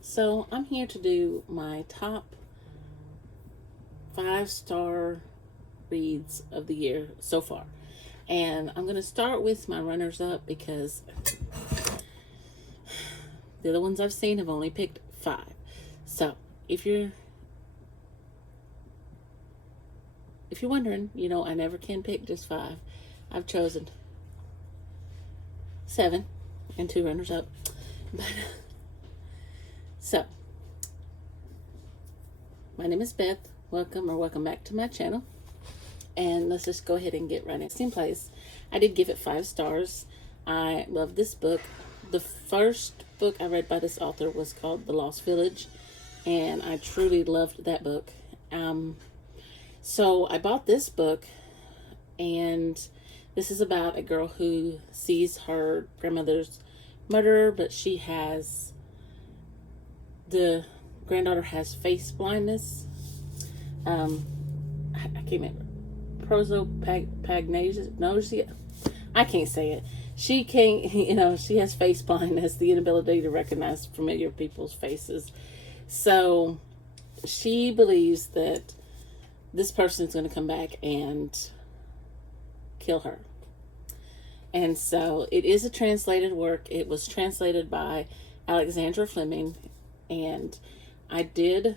So I'm here to do my top 5-star reads of the year so far. And I'm going to start with my runners up because the other ones I've seen have only picked 5. So if you're wondering, I never can pick just 5. I've chosen 7 and 2 runners up. But so my name is Beth. Welcome back to my channel. And let's just go ahead and get running. Same place. I did give it 5 stars. I love this book. The first book I read by this author was called The Lost Village, and I truly loved that book. So I bought this book, and this is about a girl who sees her grandmother's murderer, but the granddaughter has face blindness. I can't remember. Prosopagnosia. I can't say it. She can't, she has face blindness, the inability to recognize familiar people's faces. So she believes that this person is going to come back and kill her. And so it is a translated work. It was translated by Alexandra Fleming, and I did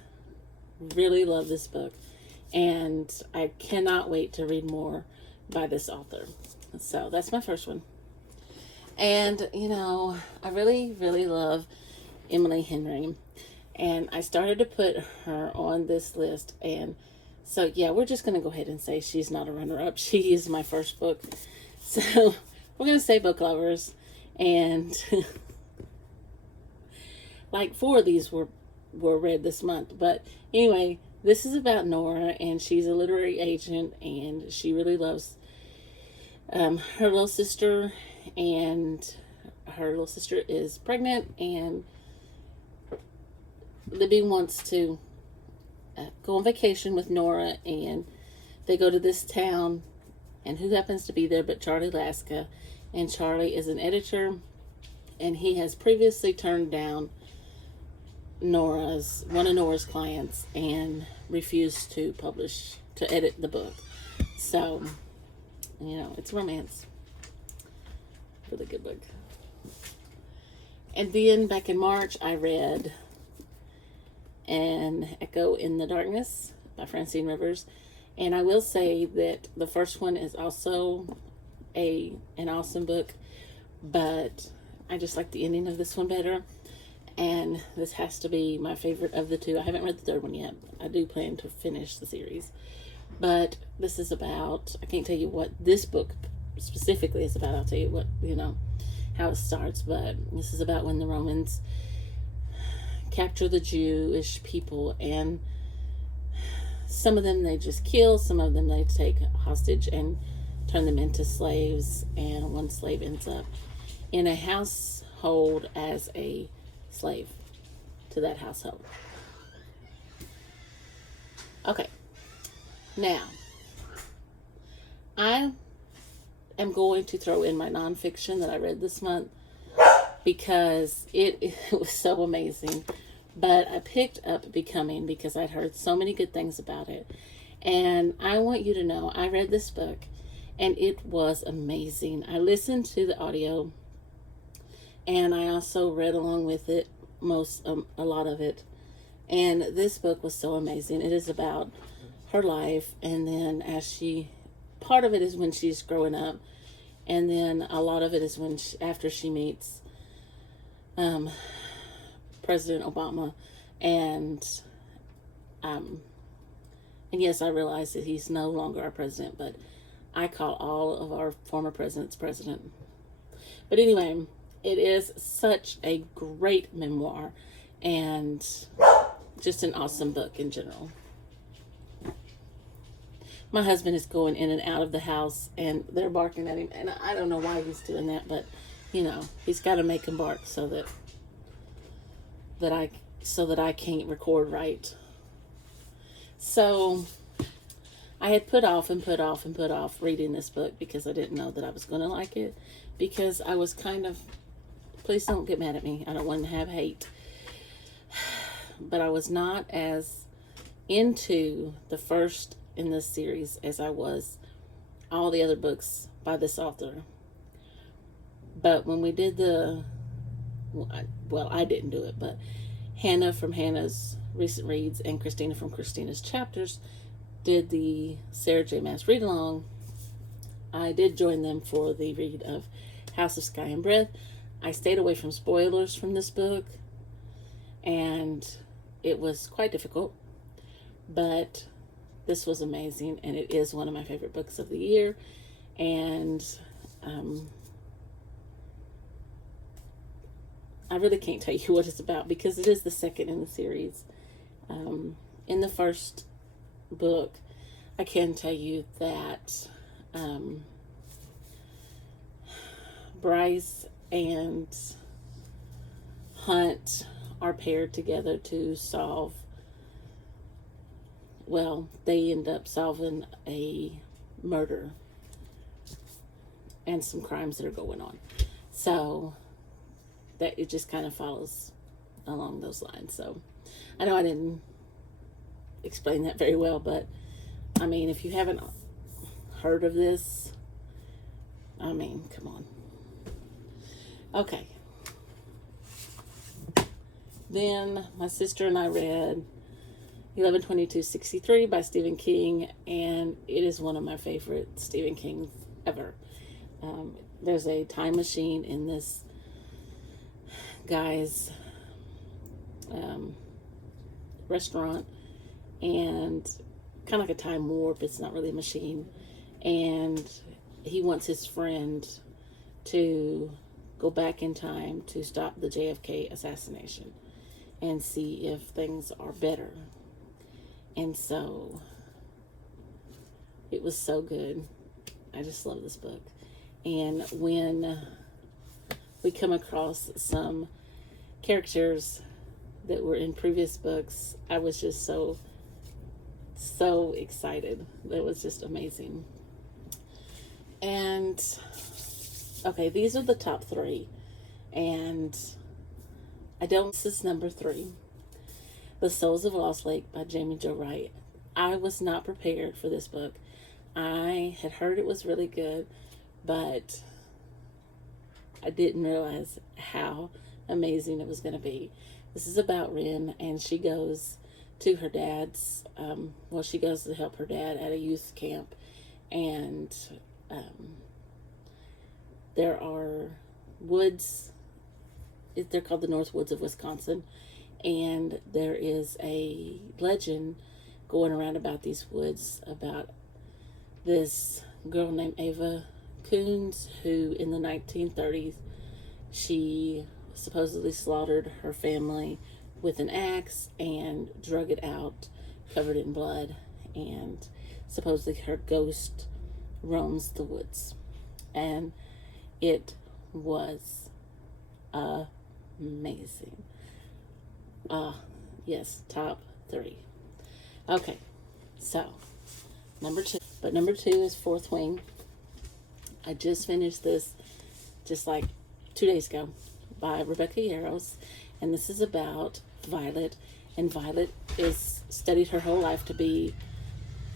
really love this book, and I cannot wait to read more by this author. So that's my first one. And I really, really love Emily Henry, and I started to put her on this list. And so yeah, we're just going to go ahead and say she's not a runner-up. She is my first book. So we're going to say book lovers, and like 4 of these were read this month. But anyway, this is about Nora, and she's a literary agent, and she really loves her little sister, and her little sister is pregnant, and Libby wants to go on vacation with Nora, and they go to this town, and who happens to be there but Charlie Laska. And Charlie is an editor, and he has previously turned down one of Nora's clients and refused to edit the book. So it's romance. Really good book. And then back in March, I read An Echo in the Darkness by Francine Rivers. And I will say that the first one is also an awesome book, but I just like the ending of this one better. And this has to be my favorite of the 2. I haven't read the 3rd one yet. I do plan to finish the series. But this is about, I can't tell you what this book specifically is about. I'll tell you what, how it starts. But this is about when the Romans capture the Jewish people, and some of them they just kill, some of them they take hostage and turn them into slaves, and one slave ends up in a household as a slave to that household. Okay, now I am going to throw in my nonfiction that I read this month because it was so amazing. But I picked up Becoming because I'd heard so many good things about it. And I want you to know, I read this book and it was amazing. I listened to the audio, and I also read along with it a lot of it. And this book was so amazing. It is about her life, and then part of it is when she's growing up, and then a lot of it is after she meets President Obama, and yes, I realize that he's no longer our president, but I call all of our former presidents president. But anyway, it is such a great memoir, and just an awesome book in general. My husband is going in and out of the house, and they're barking at him, and I don't know why he's doing that, but he's got to make him bark so that I can't record right. So I had put off reading this book because I didn't know that I was going to like it, because I was kind of, please don't get mad at me, I don't want to have hate, but I was not as into the first in this series as I was all the other books by this author. But when we did well, I didn't do it, but Hannah from Hannah's Recent Reads and Christina from Christina's Chapters did the Sarah J. Maas read along. I did join them for the read of House of Sky and Breath. I stayed away from spoilers from this book, and it was quite difficult, but this was amazing, and it is one of my favorite books of the year. And I really can't tell you what it's about because it is the second in the series. In the first book, I can tell you that Bryce and Hunt are paired together to solve, well, they end up solving a murder and some crimes that are going on. So that it just kind of follows along those lines. So I know I didn't explain that very well, but I mean, if you haven't heard of this, I mean, come on. Okay. Then my sister and I read 11/22/63 by Stephen King, and it is one of my favorite Stephen King ever. There's a time machine in this guy's restaurant, and kind of like a time warp. It's not really a machine, and he wants his friend to go back in time to stop the JFK assassination and see if things are better. And so it was so good. I just love this book. And when we come across some characters that were in previous books, I was just so excited. It was just amazing. And okay, these are the top three, and this is number 3, The Souls of Lost Lake by Jamie Jo Wright. I was not prepared for this book. I had heard it was really good, but I didn't realize how amazing it was going to be. This is about Ren, and she goes to her dad's, she goes to help her dad at a youth camp, and there are woods. They're called the North Woods of Wisconsin, and there is a legend going around about these woods about this girl named Ava Coons, who in the 1930s, she supposedly slaughtered her family with an axe and drug it out covered in blood, and supposedly her ghost roams the woods. And it was amazing. Yes, top 3. Okay, so number 2. But number 2 is Fourth Wing. I just finished this just like 2 days ago by Rebecca Yarros, and this is about Violet. And Violet is studied her whole life to be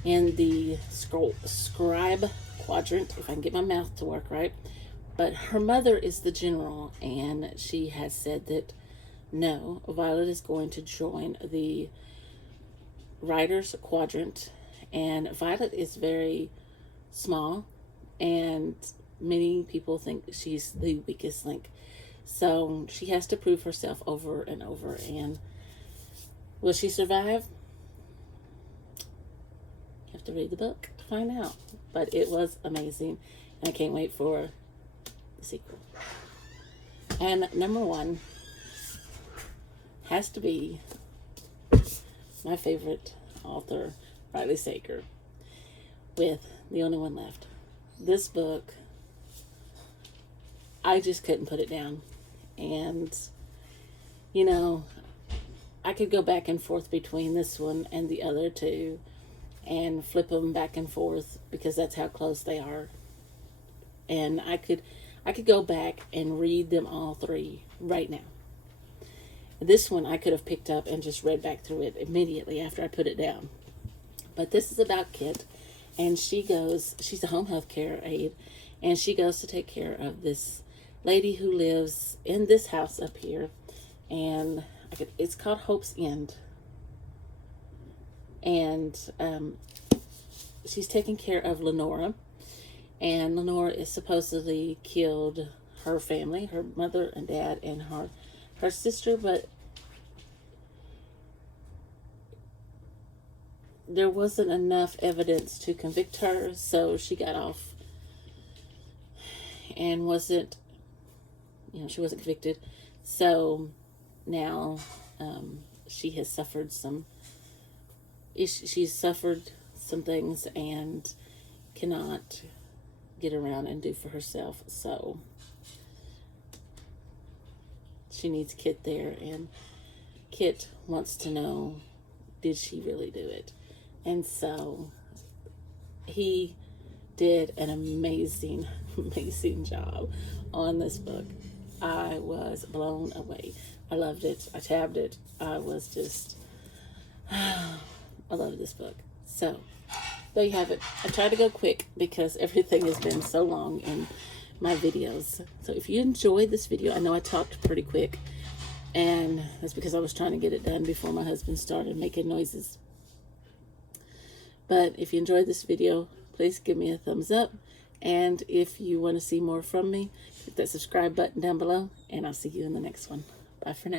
in the scribe quadrant, if I can get my mouth to work right. But her mother is the general, and she has said that no, Violet is going to join the writer's quadrant. And Violet is very small, and many people think she's the weakest link. So she has to prove herself over and over. And will she survive? You have to read the book to find out. But it was amazing, and I can't wait for the sequel. And number 1 has to be my favorite author, Riley Sager, with The Only One Left. This book, I just couldn't put it down. And, you know, I could go back and forth between this one and the other 2 and flip them back and forth because that's how close they are. And I could go back and read them all 3 right now. This one I could have picked up and just read back through it immediately after I put it down. But this is about Kit, and she's a home health care aide, and she goes to take care of this lady who lives in this house up here, and it's called Hope's End. And she's taking care of Lenora, and Lenora is supposedly killed her family, her mother and dad, and her sister, but there wasn't enough evidence to convict her, so she got off and she wasn't convicted. So now she has suffered she's suffered some things and cannot get around and do for herself. So she needs Kit there, and Kit wants to know, did she really do it? And so he did an amazing job on this book. I was blown away. I loved it. I tabbed it. I was just, I love this book. So there you have it. I tried to go quick because everything has been so long in my videos. So if you enjoyed this video, I know I talked pretty quick, and that's because I was trying to get it done before my husband started making noises. But if you enjoyed this video, please give me a thumbs up. And if you want to see more from me, hit that subscribe button down below, and I'll see you in the next one. Bye for now.